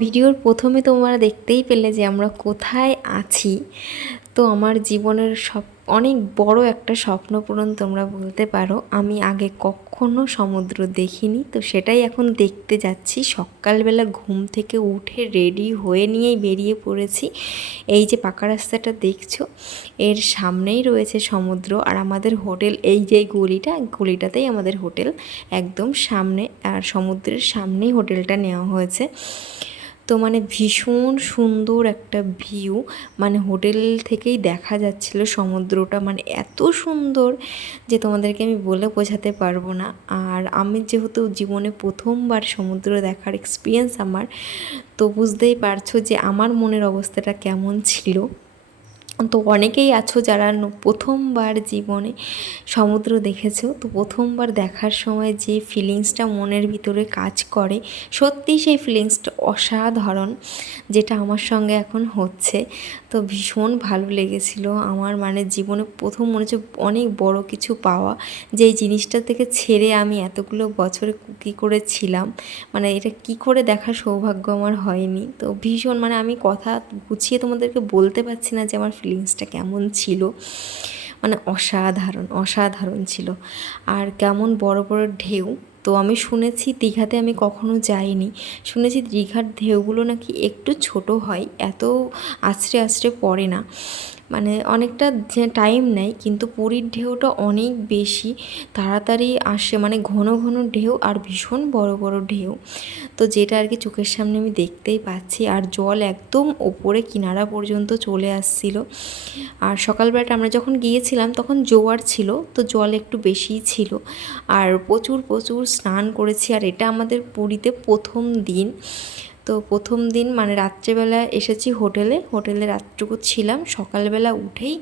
ভিডিওর প্রথমে তোমরা দেখতেই পেলে যে আমরা কোথায় আছি। তো আমার জীবনের অনেক বড় একটা স্বপ্ন পূরণ তোমরা বলতে পারো। আমি আগে কখনো সমুদ্র দেখিনি, তো সেটাই এখন দেখতে যাচ্ছি। সকালবেলা ঘুম থেকে উঠে রেডি হয়ে নিয়েই বেরিয়ে পড়েছি। এই যে পাকা রাস্তাটা দেখছো, এর সামনেই রয়েছে সমুদ্র, আর আমাদের হোটেল এই যে গলিটাতেই আমাদের হোটেল, একদম সামনে, আর সমুদ্রের সামনেই হোটেলটা নেওয়া হয়েছে। তো ভীষণ সুন্দর একটা ভিউ, হোটেল থেকেই দেখা যাচ্ছিল সমুদ্রটা, এত সুন্দর যে তোমাদেরকে আমি বলে বোঝাতে পারবো না। আর আমি যেহেতু জীবনে প্রথমবার সমুদ্র দেখার এক্সপিরিয়েন্স আমার, তো বুঝতেই পারছো যে আমার মনের অবস্থাটা কেমন ছিল। তো অনেকেই আছো যারা প্রথমবার জীবনে সমুদ্র দেখেছো, তো প্রথমবার দেখার সময় যে ফিলিংসটা মনের ভিতরে কাজ করে, সত্যি সেই ফিলিংসটা অসাধারণ, যেটা আমার সঙ্গে এখন হচ্ছে। তো ভীষণ ভালো লেগেছিল আমার, জীবনে প্রথম মনে হচ্ছে অনেক বড় কিছু পাওয়া, যেই জিনিসটা থেকে ছেড়ে আমি এতগুলো বছরে কী করেছিলাম, এটা কি করে দেখার সৌভাগ্য আমার হয়নি। তো ভীষণ আমি কথা গুছিয়ে তোমাদেরকে বলতে পারছি না যে আমার ফিলিংসটা কেমন ছিল। অসাধারণ অসাধারণ ছিল। আর কেমন বড় বড় ঢেউ। তো আমি শুনেছি দীঘাতে আমি কখনো যাইনি, শুনেছি দীঘার ঢেউগুলো নাকি একটু ছোট হয়, এত আছড়ে আছড়ে পড়ে না, অনেকটা টাইম নেয়। কিন্তু পুরীর ঢেউটা অনেক বেশি তাড়াতাড়ি আসে, ঘন ঘন ঢেউ আর ভীষণ বড় বড় ঢেউ। তো যেটা আর কি চোখের সামনে আমি দেখতেই পাচ্ছি। আর জল একদম ওপরে কিনারা পর্যন্ত চলে আসছিল। আর সকালবেলাটা আমরা যখন গিয়েছিলাম তখন জোয়ার ছিল, তো জল একটু বেশিই ছিল। আর প্রচুর প্রচুর স্নান করেছি। আর এটা আমাদের পুরীতে প্রথম দিন। তো প্রথম দিন রাত্রেবেলা এসেছি হোটেলে রাতটুকু ছিলাম। সকালবেলা উঠেই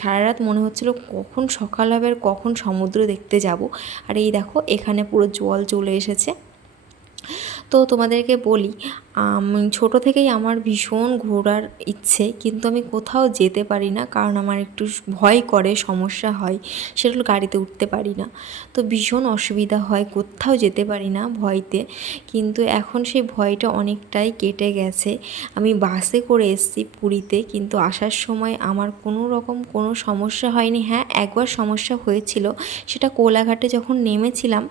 সারা রাত মনে হচ্ছিল কখন সকাল হবে আর কখন সমুদ্র দেখতে যাব। আর এই দেখো এখানে পুরো জল চলে এসেছে। তো তোমাদেরকে বলি, আমি ছোটো থেকেই আমার ভীষণ ঘোরার ইচ্ছে, কিন্তু আমি কোথাও যেতে পারি না, কারণ আমার একটু ভয় করে, সমস্যা হয়, সেটা হলো গাড়িতে উঠতে পারি না। তো ভীষণ অসুবিধা হয়, কোথাও যেতে পারি না ভয়তে। কিন্তু এখন সেই ভয়টা অনেকটাই কেটে গেছে। আমি বাসে করে এসেছি পুরীতে, কিন্তু আসার সময় আমার কোনো রকম কোনো সমস্যা হয়নি। হ্যাঁ, একবার সমস্যা হয়েছিল, সেটা কোলাঘাটে যখন নেমেছিলাম।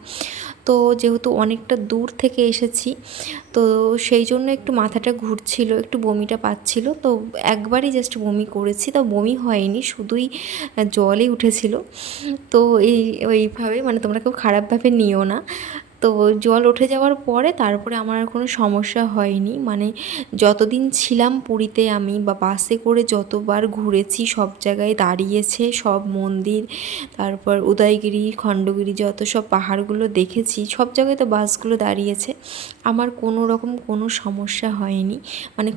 তো যেহেতু অনেকটা দূর থেকে এসেছি, তো সেই জন্য একটু মাথাটা ঘুরছিল, একটু বমিটা পাচ্ছিল। তো একবারই জাস্ট বমি করেছি, তো বমি হয়নি, শুধুই জলই উঠেছিল। তো এইভাবে তোমরা কেউ খারাপভাবে নিও না। তো জল উঠে যাওয়ার পরে তারপরে আমার আর কোনো সমস্যা হয়নি। যতদিন ছিলাম পুরীতে আমি, বা বাসে করে যতবার ঘুরেছি, সব জায়গায় দাঁড়িয়েছে, সব মন্দির, তারপর উদয়গিরি, খণ্ডগিরি, যত সব পাহাড়গুলো দেখেছি, সব জায়গায় তো বাসগুলো দাঁড়িয়েছে। আমার কোনো রকম কোনো সমস্যা হয়নি,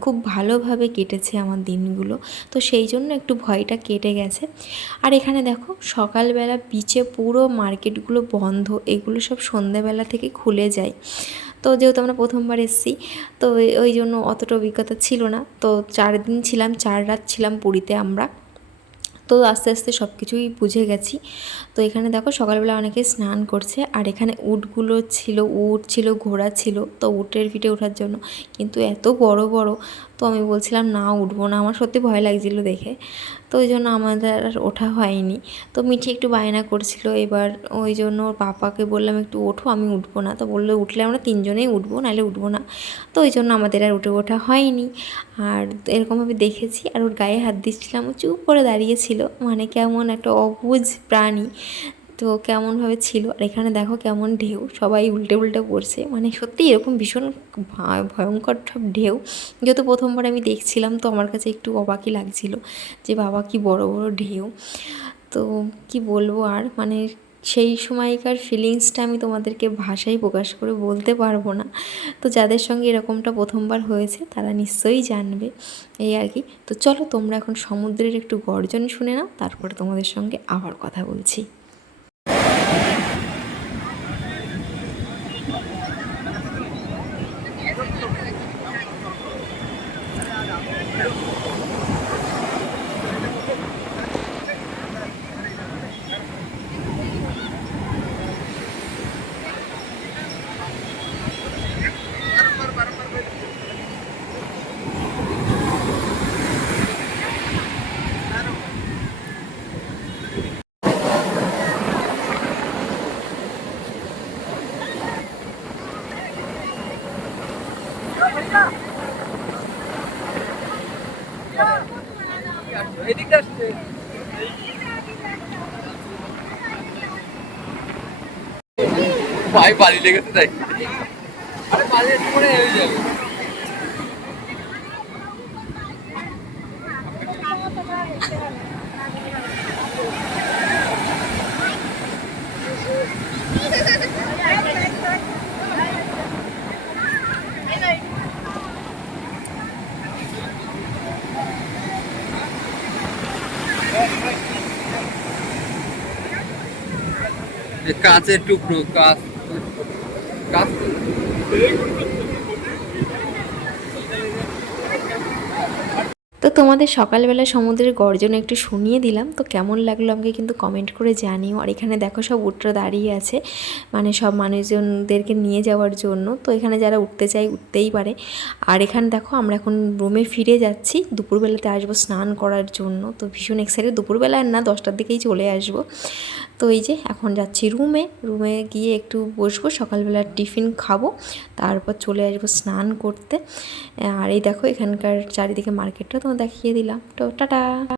খুব ভালোভাবে কেটেছে আমার দিনগুলো। তো সেই জন্য একটু ভয়টা কেটে গেছে। আর এখানে দেখো সকালবেলা বিচে পুরো মার্কেটগুলো বন্ধ, এগুলো সব সন্ধ্যেবেলা থেকে খুলে যায়। তো যেহেতু আমরা প্রথমবার এসেছি, তো ওই জন্য অতটা অভিজ্ঞতা ছিল না। তো 4 দিন ছিলাম, 4 রাত ছিলাম পুরীতে আমরা। তো আস্তে আস্তে সব কিছুই বুঝে গেছি। তো এখানে দেখো সকালবেলা অনেকে স্নান করছে, আর এখানে উটগুলো ছিল, উট ছিল, ঘোড়া ছিল, তো উটের পিঠে ওঠার জন্য, কিন্তু এত বড় বড়, তো আমি বলছিলাম না, উঠবো না, আমার সত্যি ভয় লাগছিল দেখে। তো ওই জন্য আমাদের আর ওঠা হয়নি। তো মিঠি একটু বায়না করছিল, এবার ওই জন্য ওর পাপাকে বললাম একটু ওঠো, আমি উঠবো না। তো বললো উঠলে আমরা 3 জনেই উঠবো, নাহলে উঠবো না। তো ওই জন্য আমাদের আর উঠে ওঠা হয়নি। আর এরকমভাবে দেখেছি, আর ওর গায়ে হাত দিচ্ছিলাম, ও চুপ করে দাঁড়িয়েছিল, কেমন একটা অবুঝ প্রাণী, তো কেমনভাবে ছিল। আর এখানে দেখো কেমন ঢেউ, সবাই উল্টে উল্টে পড়ছে, সত্যি এরকম ভীষণ ভয়ঙ্কর সব ঢেউ। যেহেতু প্রথমবার আমি দেখছিলাম, তো আমার কাছে একটু অবাকই লাগছিল যে বাবা কি বড় বড় ঢেউ। তো কি বলবো আর, সেই সময়কার ফিলিংসটা আমি তোমাদেরকে ভাষায় প্রকাশ করে বলতে পারবো না। তো যাদের সঙ্গে এরকমটা প্রথমবার হয়েছে তারা নিশ্চয়ই জানবে, এই আর কি। তো চলো তোমরা এখন সমুদ্রের একটু গর্জন শুনে নাও, তারপরে তোমাদের সঙ্গে আবার কথা বলছি। ভাই বাড়ি লেগেছে তাই। আরে বাড়ি একটু পরে হয়ে যাবে। কাঁচের টুকরো, কাঁচ কাঁচ তো তোমাদের সকালবেলা সমুদ্রের গর্জন একটু শুনিয়ে দিলাম, তো কেমন লাগলো আমাকে কিন্তু কমেন্ট করে জানিও। আর এখানে দেখো সব উটরা দাঁড়িয়ে আছে, মানে সব মানুষজনদেরকে নিয়ে যাওয়ার জন্য। তো এখানে যারা উঠতে চায় উঠতেই পারে। আর এখানে দেখো আমরা এখন রুমে ফিরে যাচ্ছি, দুপুরবেলাতে আসবো স্নান করার জন্য। তো ভীষণ এক্সাইটেড, দুপুরবেলা আর না 10টার দিকেই চলে আসবো। তো এই যে এখন যাচ্ছি রুমে গিয়ে একটু বসবো, সকালবেলার টিফিন খাবো, তারপর চলে আসবো স্নান করতে। আর এই দেখো এখানকার চারিদিকে মার্কেটটা তোমার দেখিয়ে দিলাম। তো টাটা।